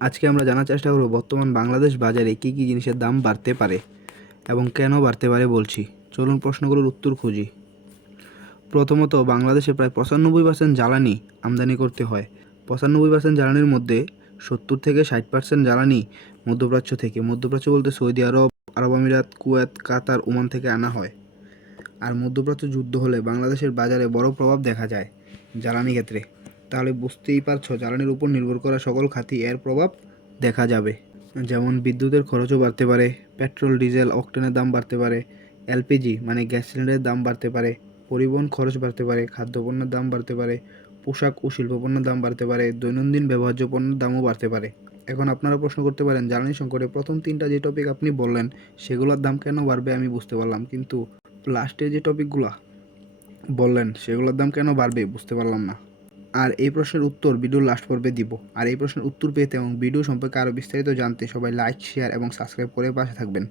আজকে আমরা জানার চেষ্টা করব বর্তমান বাংলাদেশ বাজারে কী কী জিনিসের দাম বাড়তে পারে এবং কেন বাড়তে পারে বলছি। চলুন প্রশ্নগুলোর উত্তর খুঁজি। প্রথমত, বাংলাদেশে প্রায় 95% জ্বালানি আমদানি করতে হয়। 95% জ্বালানির মধ্যে 70 থেকে 60% জ্বালানি মধ্যপ্রাচ্য থেকে, মধ্যপ্রাচ্য বলতে সৌদি আরব, আরব আমিরাত, কুয়েত, কাতার, ওমান থেকে আনা হয়। আর মধ্যপ্রাচ্য যুদ্ধ হলে বাংলাদেশের বাজারে বড় প্রভাব দেখা যায় জ্বালানি ক্ষেত্রে। তাহলে বুঝতেই পারছো জ্বালানির উপর নির্ভর করা সকল খাতই এর প্রভাব দেখা যাবে। যেমন বিদ্যুতের খরচও বাড়তে পারে, পেট্রোল, ডিজেল, অকটেনের দাম বাড়তে পারে, এলপিজি মানে গ্যাস সিলিন্ডারের দাম বাড়তে পারে, পরিবহন খরচ বাড়তে পারে, খাদ্যপণ্যের দাম বাড়তে পারে, পোশাক ও শিল্পপণ্যের দাম বাড়তে পারে, দৈনন্দিন ব্যবহার্য পণ্যের দামও বাড়তে পারে। এখন আপনারা প্রশ্ন করতে পারেন, জ্বালানি সংকটে প্রথম তিনটা যে টপিক আপনি বললেন সেগুলোর দাম কেন বাড়বে আমি বুঝতে পারলাম, কিন্তু লাস্টে যে টপিকগুলো বললেন সেগুলোর দাম কেন বাড়বে বুঝতে পারলাম না। আর এই প্রশ্নের উত্তর ভিডিওর লাস্ট পর্বে দিব। আর এই প্রশ্নের উত্তর পেতে এবং ভিডিও সম্পর্কে আরও বিস্তারিত জানতে সবাই লাইক, শেয়ার এবং সাবস্ক্রাইব করে পাশে থাকবেন।